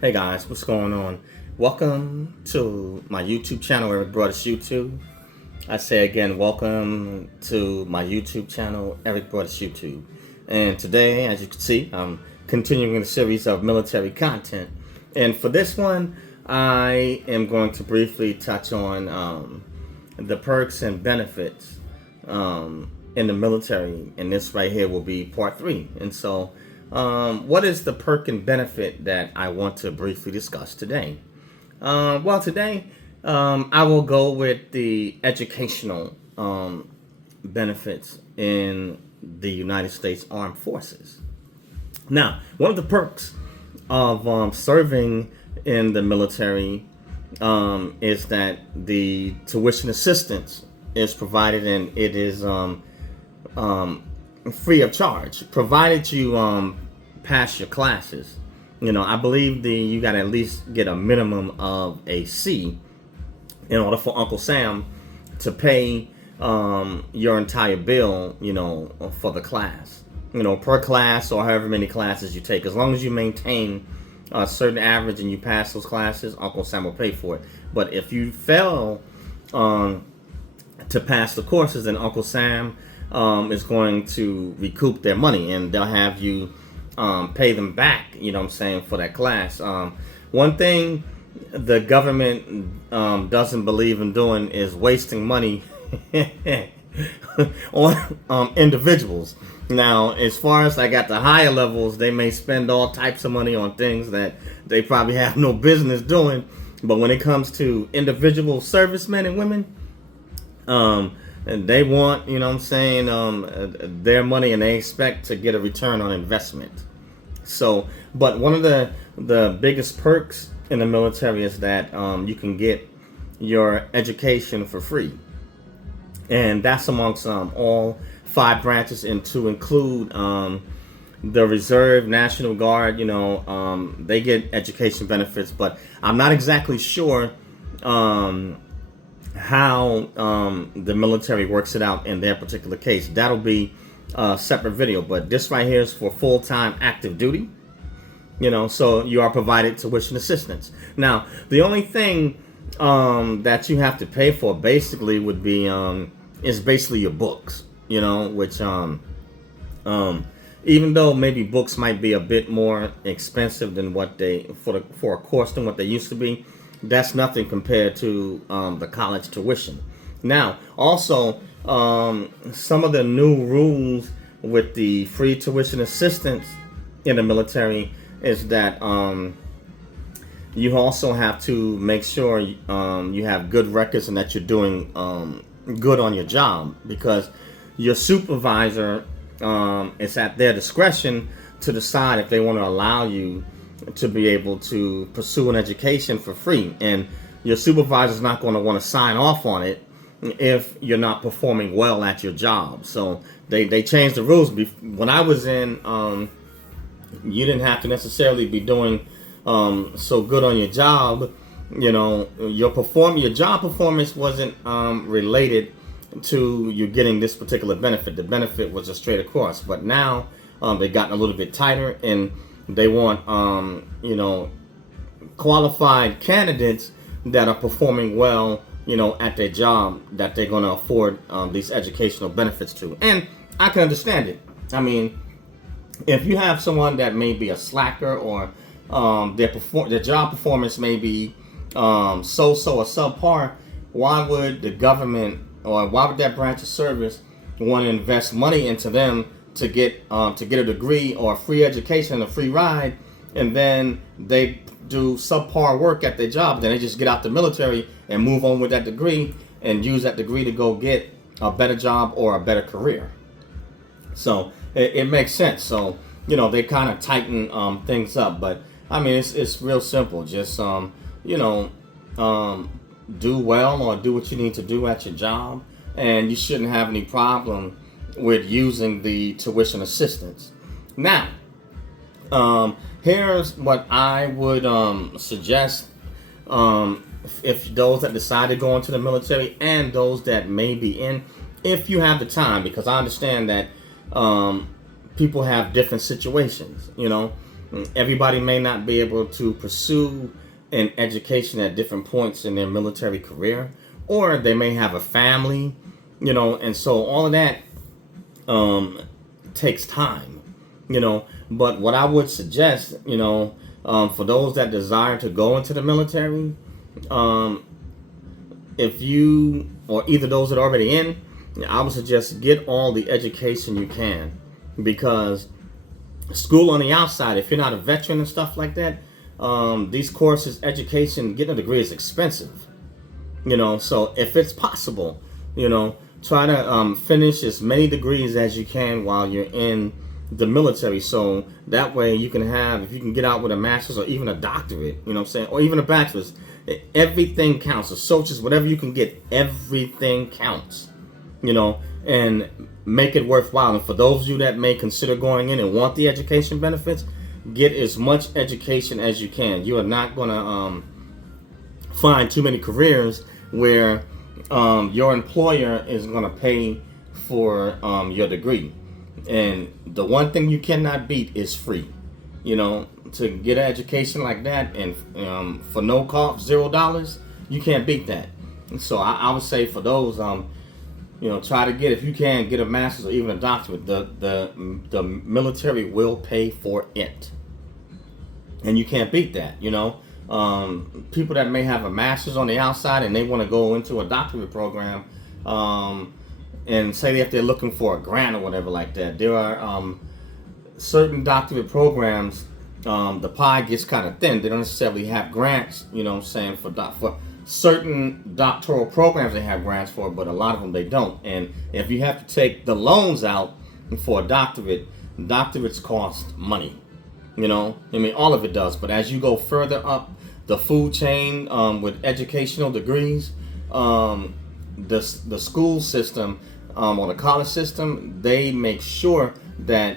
Hey guys, what's going on? Welcome to my YouTube channel, Eric Brothers YouTube. I say again, welcome to my YouTube channel, Eric Brothers YouTube. And today, as you can see, I'm continuing the series of military content. And for this one, I am going to briefly touch on the perks and benefits in the military. And this right here will be part 3. And so, what is the perk and benefit that I want to briefly discuss today? Today I will go with the educational benefits in the United States Armed Forces. Now, one of the perks of serving in the military is that the tuition assistance is provided, and it is free of charge, provided you pass your classes. I believe you got to at least get a minimum of a C in order for Uncle Sam to pay your entire bill, for the class, per class or however many classes you take. As long as you maintain a certain average and you pass those classes, Uncle Sam will pay for it. But if you fail to pass the courses, then Uncle Sam is going to recoup their money, and they'll have you pay them back, for that class. One thing the government doesn't believe in doing is wasting money on individuals. Now, as far as at the higher levels, they may spend all types of money on things that they probably have no business doing. But when it comes to individual servicemen and women, and they want, their money, and they expect to get a return on investment. So, but one of the biggest perks in the military is that you can get your education for free. And that's amongst all 5 branches, and to include the Reserve, National Guard, they get education benefits, but I'm not exactly sure how the military works it out in their particular case. That'll be a separate video, but this right here is for full-time active duty, so you are provided tuition assistance. Now, the only thing that you have to pay for basically would be is basically your books, which even though maybe books might be a bit more expensive than what for a course than what they used to be, that's nothing compared to the college tuition. Now, also, some of the new rules with the free tuition assistance in the military is that you also have to make sure you have good records and that you're doing good on your job, because your supervisor is at their discretion to decide if they want to allow you to be able to pursue an education for free, and your supervisor is not going to want to sign off on it if you're not performing well at your job. So they changed the rules. When I was in, you didn't have to necessarily be doing so good on your job. Your job performance wasn't related to you getting this particular benefit. The benefit was a straight across. But now they've gotten a little bit tighter, and they want qualified candidates that are performing well, at their job, that they're going to afford these educational benefits to. And I can understand it. I mean, if you have someone that may be a slacker, or their job performance may be so-so or subpar, why would the government, or why would that branch of service want to invest money into them to get a degree or a free education, a free ride, and then they do subpar work at their job, then they just get out the military and move on with that degree and use that degree to go get a better job or a better career? So it makes sense. So they kind of tighten things up, but I mean it's real simple. Just do well, or do what you need to do at your job, and you shouldn't have any problem with using the tuition assistance. Now, here's what I would suggest if those that decide to go into the military, and those that may be in, if you have the time, because I understand that people have different situations. Everybody may not be able to pursue an education at different points in their military career, or they may have a family, and so all of that takes time, But what I would suggest, for those that desire to go into the military, if you, or either those that are already in, I would suggest get all the education you can, because school on the outside, if you're not a veteran and stuff like that, these courses, education, getting a degree is expensive. So if it's possible, try to finish as many degrees as you can while you're in the military. So that way you can have, if you can get out with a master's or even a doctorate, or even a bachelor's, everything counts. Associates, whatever you can get, everything counts, and make it worthwhile. And for those of you that may consider going in and want the education benefits, get as much education as you can. You are not going to find too many careers where your employer is going to pay for your degree. And the one thing you cannot beat is free. To get an education like that and for no cost, $0, you can't beat that. And so I would say for those, try to get, if you can, get a master's or even a doctorate. The military will pay for it, and you can't beat that. People that may have a master's on the outside and they want to go into a doctorate program, and say if they're looking for a grant or whatever like that, there are certain doctorate programs. The pie gets kind of thin. They don't necessarily have grants. For certain doctoral programs they have grants for, but a lot of them they don't. And if you have to take the loans out for a doctorate, doctorates cost money. All of it does. But as you go further up the food chain with educational degrees, the school system or the college system, they make sure that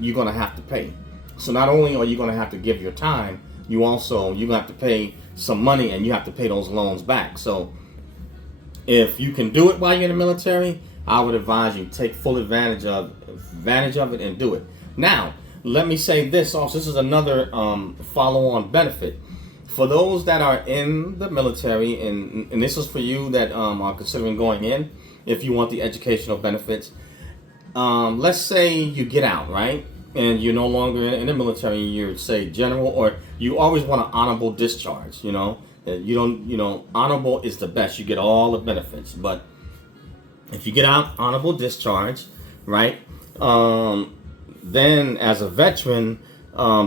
you're going to have to pay. So not only are you going to have to give your time, you're going to have to pay some money, and you have to pay those loans back. So if you can do it while you're in the military, I would advise you take full advantage of it and do it. Now, let me say this also. This is another follow-on benefit. For those that are in the military, and this is for you that are considering going in, if you want the educational benefits, let's say you get out, right? And you're no longer in the military, you're, say, general, or you always want an honorable discharge, honorable is the best. You get all the benefits. But if you get out honorable discharge, right, then as a veteran,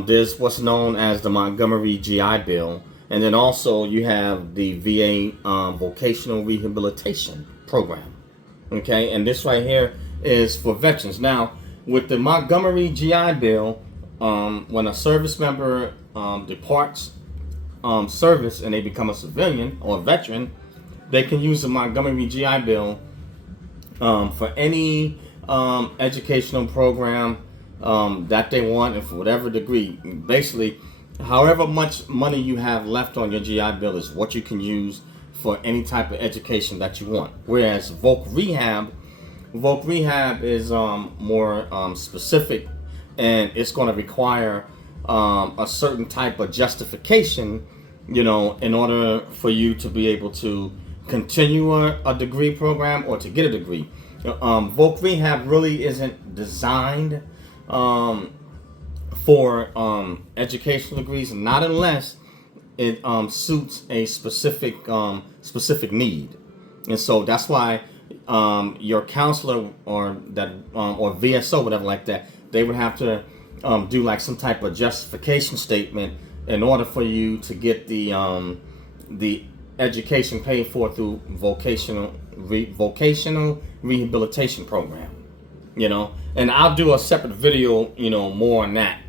there's what's known as the Montgomery GI Bill. And then also you have the VA Vocational Rehabilitation Program. Okay, and this right here is for veterans. Now, with the Montgomery GI Bill, when a service member departs service and they become a civilian or a veteran, they can use the Montgomery GI Bill for any educational program that they want, and for whatever degree. Basically, however much money you have left on your GI Bill is what you can use for any type of education that you want. Whereas Voc Rehab is more specific, and it's going to require a certain type of justification, in order for you to be able to continue a degree program or to get a degree. Voc Rehab really isn't designed for educational degrees, not unless it suits a specific need. And so that's why your counselor or VSO, whatever like that, they would have to do like some type of justification statement in order for you to get the education paid for through vocational rehabilitation program. And I'll do a separate video, more on that,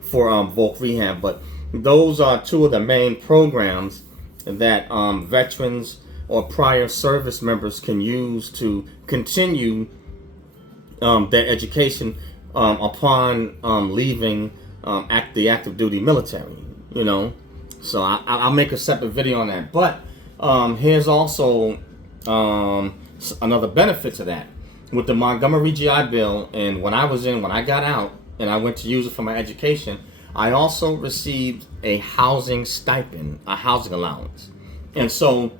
for Voc Rehab. But those are two of the main programs that veterans or prior service members can use to continue their education upon leaving the active duty military. So I'll make a separate video on that. But here's also another benefit to that. With the Montgomery GI Bill, and when I got out and I went to use it for my education, I also received a housing stipend, a housing allowance. And so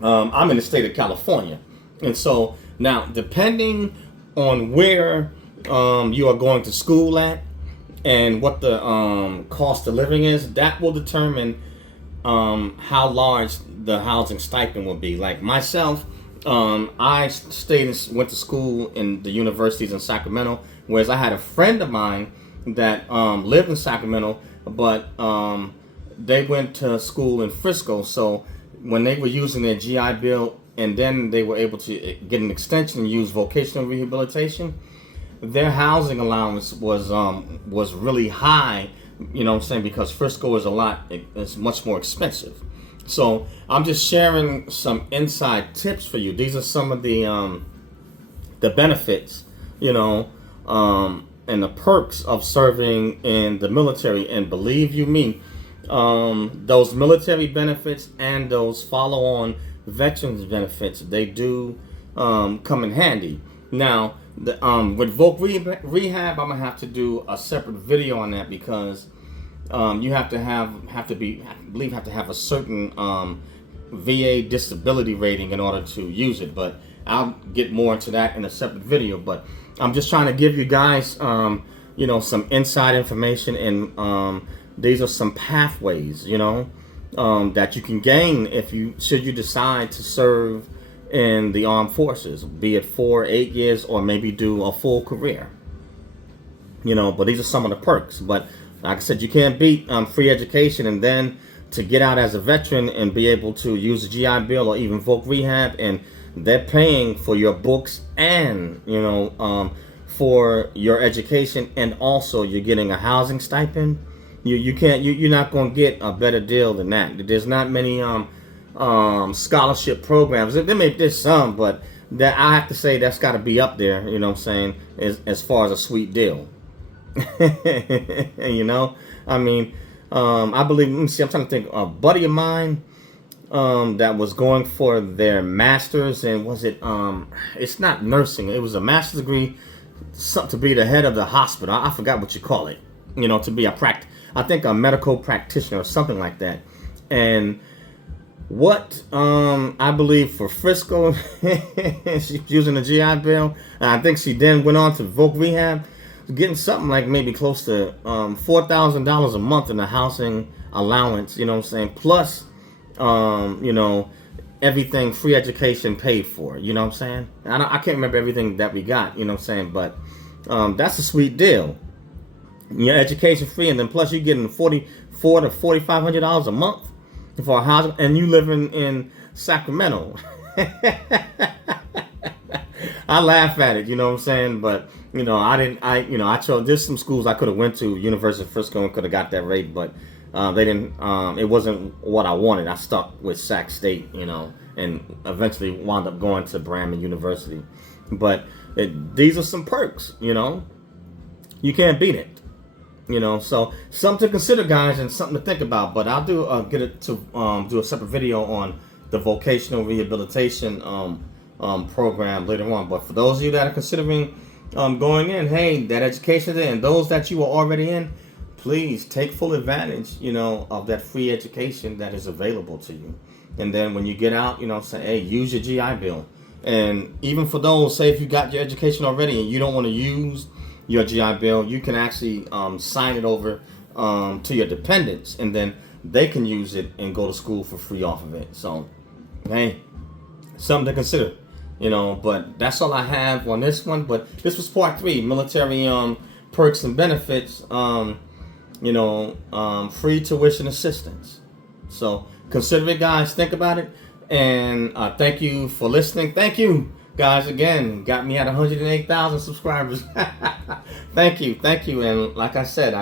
I'm in the state of California. And so now, depending on where you are going to school at and what the cost of living is, that will determine how large the housing stipend will be. Like myself, I went to school in the universities in Sacramento, whereas I had a friend of mine that lived in Sacramento, but they went to school in Frisco. So when they were using their GI Bill, and then they were able to get an extension and use vocational rehabilitation, their housing allowance was really high. You know what I'm saying? Because Frisco is it's much more expensive. So I'm just sharing some inside tips for you. These are some of the benefits, you know, and the perks of serving in the military. And believe you me, those military benefits and those follow-on veterans benefits, they do come in handy. Now, with Voc Rehab, I'm gonna have to do a separate video on that, because you have to have a certain VA disability rating in order to use it. But I'll get more into that in a separate video. But I'm just trying to give you guys, you know, some inside information, and these are some pathways, you know, that you can gain should you decide to serve in the armed forces, be it 4, 8 years, or maybe do a full career. You know, but these are some of the perks. But like I said, you can't beat free education, and then to get out as a veteran and be able to use the GI Bill or even Voc Rehab, and they're paying for your books and, you know, for your education, and also you're getting a housing stipend. You're not going to get a better deal than that. There's not many scholarship programs. There's some, but that, I have to say, that's got to be up there, you know what I'm saying, as far as a sweet deal. You know, I mean, I believe, let me see, I'm trying to think, a buddy of mine that was going for their master's, and was it, it's not nursing, it was a master's degree, something to be the head of the hospital. I forgot what you call it, you know, to be I think a medical practitioner or something like that. And what I believe for Frisco, she's using the GI Bill, and I think she then went on to Voc Rehab, getting something like maybe close to $4,000 a month in the housing allowance, you know what I'm saying, plus you know, everything, free education paid for, you know what I'm saying. I can't remember everything that we got, you know what I'm saying, but that's a sweet deal. Your education free, and then plus you're getting $4,400 to $4,500 a month for a house, and you living in Sacramento. I laugh at it, you know what I'm saying, but you know, I chose, there's some schools I could have went to, University of Frisco, and could have got that rate, but they didn't. It wasn't what I wanted. I stuck with Sac State, you know, and eventually wound up going to Bramman University. But these are some perks, you know. You can't beat it. You know, so something to consider, guys, and something to think about. But I'll do do a separate video on the vocational rehabilitation program later on. But for those of you that are considering going in, hey, that education there, and those that you are already in, please take full advantage, you know, of that free education that is available to you. And then when you get out, you know, say, hey, use your GI Bill. And even for those, say if you got your education already and you don't want to use your GI Bill, you can actually sign it over to your dependents, and then they can use it and go to school for free off of it. So, hey, something to consider, you know. But that's all I have on this one. But this was part 3, military perks and benefits, you know, free tuition assistance. So consider it, guys. Think about it. And thank you for listening. Thank you, guys, again. Got me at 108,000 subscribers. Thank you. And like I said,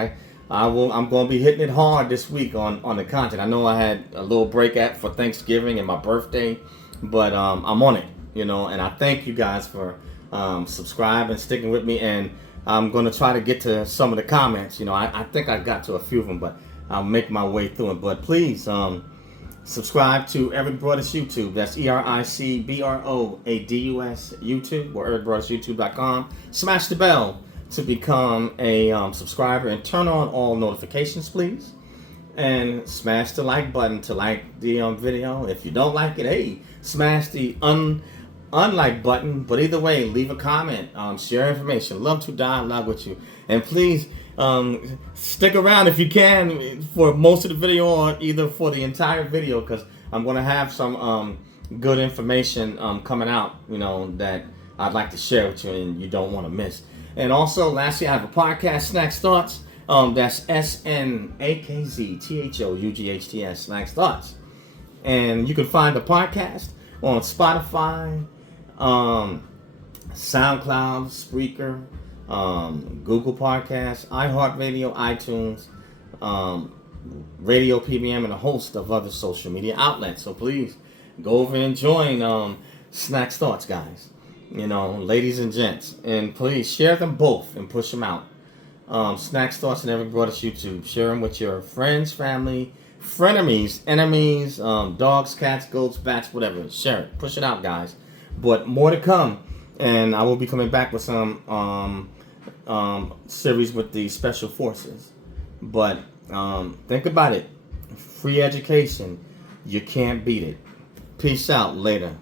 I'm going to be hitting it hard this week on the content. I know I had a little break for Thanksgiving and my birthday, but I'm on it, you know. And I thank you guys for subscribing, sticking with me, and I'm going to try to get to some of the comments. You know, I think I got to a few of them, but I'll make my way through it. But please subscribe to Eric Broadus YouTube. That's EricBroadus YouTube, or ericbroadusyoutube.com. Smash the bell to become a subscriber and turn on all notifications, please. And smash the like button to like the video. If you don't like it, hey, smash the unlike button. But either way, leave a comment, share information. Love to dialogue with you. And please stick around if you can for most of the video, or either for the entire video, because I'm going to have some good information coming out, that I'd like to share with you and you don't want to miss. And also, lastly, I have a podcast, Snacks Thoughts. That's SNAKZTHOUGHTS, Snacks Thoughts. And you can find the podcast on Spotify, SoundCloud, Spreaker, Google Podcasts, iHeartRadio, iTunes, Radio PBM, and a host of other social media outlets. So please go over and join Snacks Thoughts, guys. Ladies and gents. And please share them both and push them out. Snacks Thoughts and Every Brothers YouTube. Share them with your friends, family, frenemies, enemies, dogs, cats, goats, bats, whatever. Share it. Push it out, guys. But more to come. And I will be coming back with some series with the Special Forces. But think about it. Free education. You can't beat it. Peace out. Later.